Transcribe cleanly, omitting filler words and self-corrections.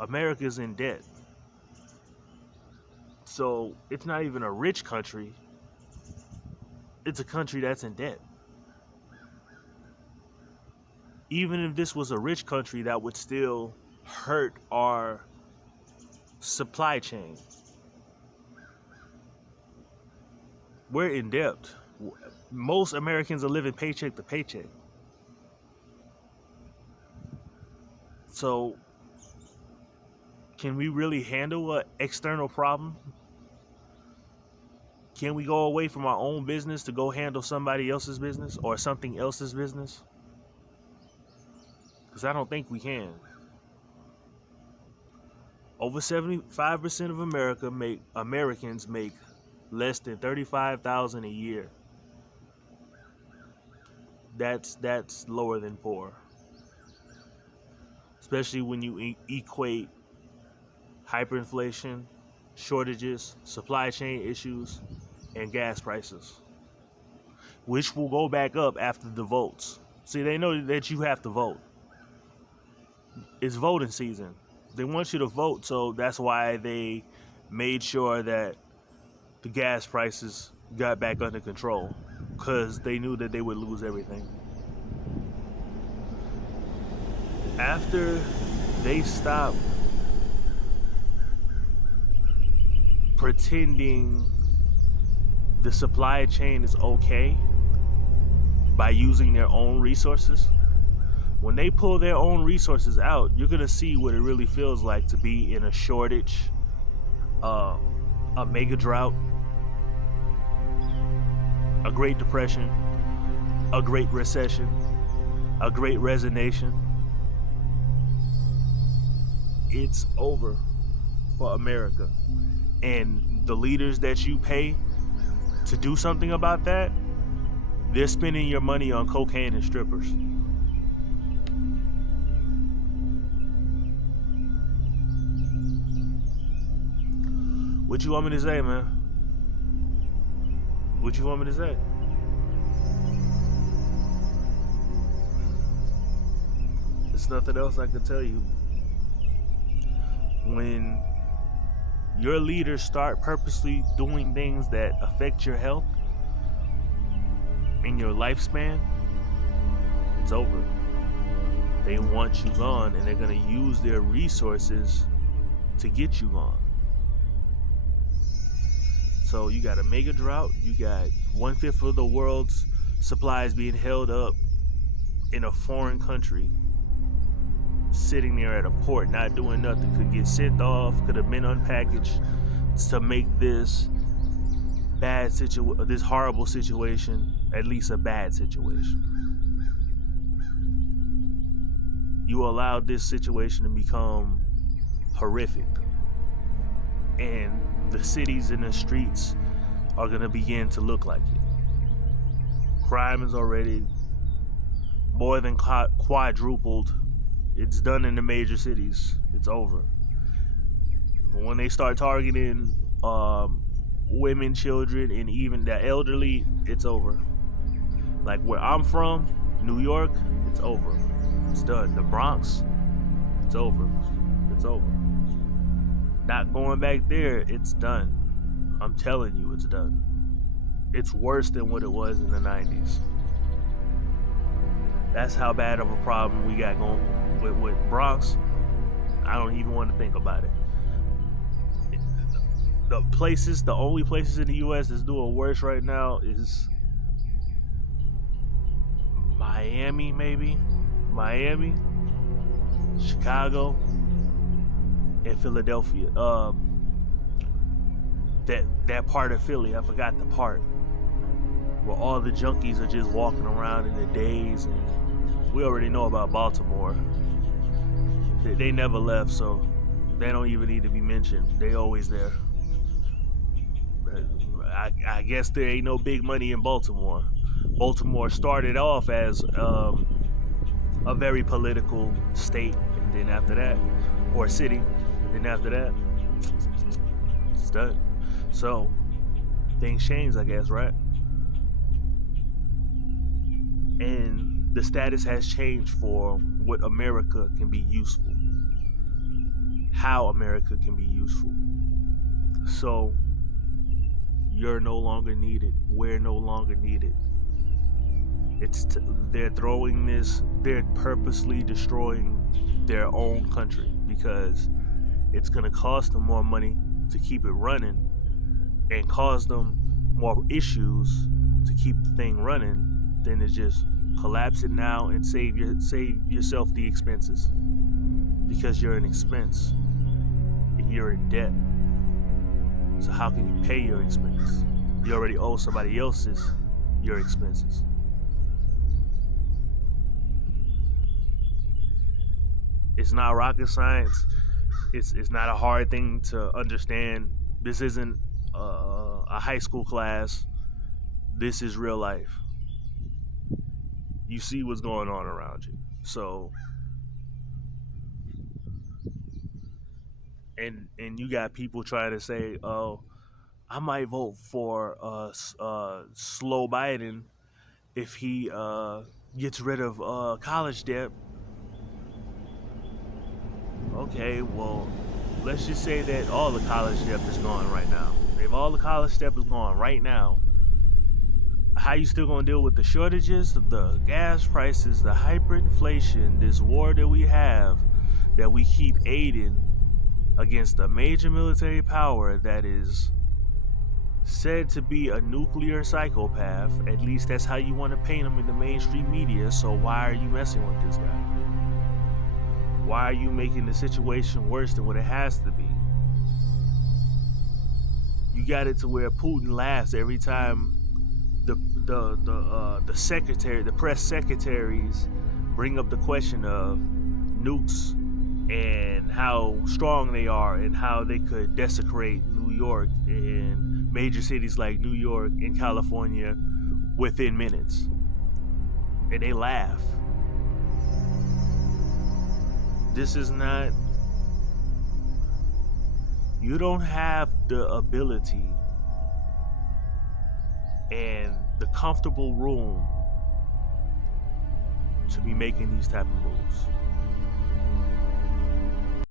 America's in debt. So it's not even a rich country. It's a country that's in debt. Even if this was a rich country, that would still hurt our supply chain. We're in debt. Most Americans are living paycheck to paycheck. So, can we really handle an external problem? Can we go away from our own business to go handle somebody else's business or something else's business? Because I don't think we can. Over 75% of Americans make less than $35,000 a year. That's lower than poor. Especially when you equate hyperinflation, shortages, supply chain issues, and gas prices, which will go back up after the votes. See, they know that you have to vote. It's voting season. They want you to vote, so that's why they made sure that the gas prices got back under control, because they knew that they would lose everything. After they stopped pretending the supply chain is okay by using their own resources, when they pull their own resources out, you're gonna see what it really feels like to be in a shortage, a mega drought, a Great Depression, a Great Recession, a Great Resignation. It's over for America. And the leaders that you pay to do something about that, they're spending your money on cocaine and strippers. What you want me to say, man? What you want me to say? There's nothing else I can tell you. When your leaders start purposely doing things that affect your health and your lifespan, it's over. They want you gone, and they're going to use their resources to get you gone. So you got a mega drought, you got 1/5 of the world's supplies being held up in a foreign country, sitting there at a port, not doing nothing. Could get sent off, could have been unpackaged to make this this horrible situation at least a bad situation. You allowed this situation to become horrific, and the cities and the streets are going to begin to look like it. Crime is already more than quadrupled. It's done in the major cities. It's over. But when they start targeting women, children, and even the elderly, it's over. Like where I'm from, New York, it's over. It's done. The Bronx, it's over. It's over. Not going back there, it's done. I'm telling you, it's done. It's worse than what it was in the 90s. That's how bad of a problem we got going with Bronx. I don't even want to think about it. The only places in the U.S. that's doing worse right now is Miami, maybe. Miami, Chicago, and Philadelphia. That part of Philly, I forgot the part where all the junkies are just walking around in the days, and we already know about Baltimore. They never left, so they don't even need to be mentioned. They always there. I guess there ain't no big money in Baltimore. Baltimore started off as a very political state, and then after that, or city, and then after that, it's done. So things change, I guess, right? And the status has changed for what America can be useful. how America can be useful. So you're no longer needed. We're no longer needed. They're throwing this. They're purposely destroying their own country because it's gonna cost them more money to keep it running and cause them more issues to keep the thing running than to just collapse it now and save yourself the expenses, because you're an expense and you're in debt. So how can you pay your expense? You already owe somebody else's your expenses. It's not rocket science. It's not a hard thing to understand. This isn't a high school class. This is real life. You see what's going on around you. So, and you got people trying to say, "Oh, I might vote for slow Biden if he gets rid of college debt." Okay, well, let's just say that all the college debt is gone right now. If all the college debt is gone right now, how you still gonna deal with the shortages, the gas prices, the hyperinflation, this war that we have, that we keep aiding against a major military power that is said to be a nuclear psychopath? At least that's how you want to paint him in the mainstream media. So why are you messing with this guy? Why are you making the situation worse than what it has to be? You got it to where Putin laughs every time the secretary, the press secretaries, bring up the question of nukes and how strong they are and how they could desecrate New York and major cities like New York and California within minutes. And they laugh. This is not, you don't have the ability and the comfortable room to be making these type of moves.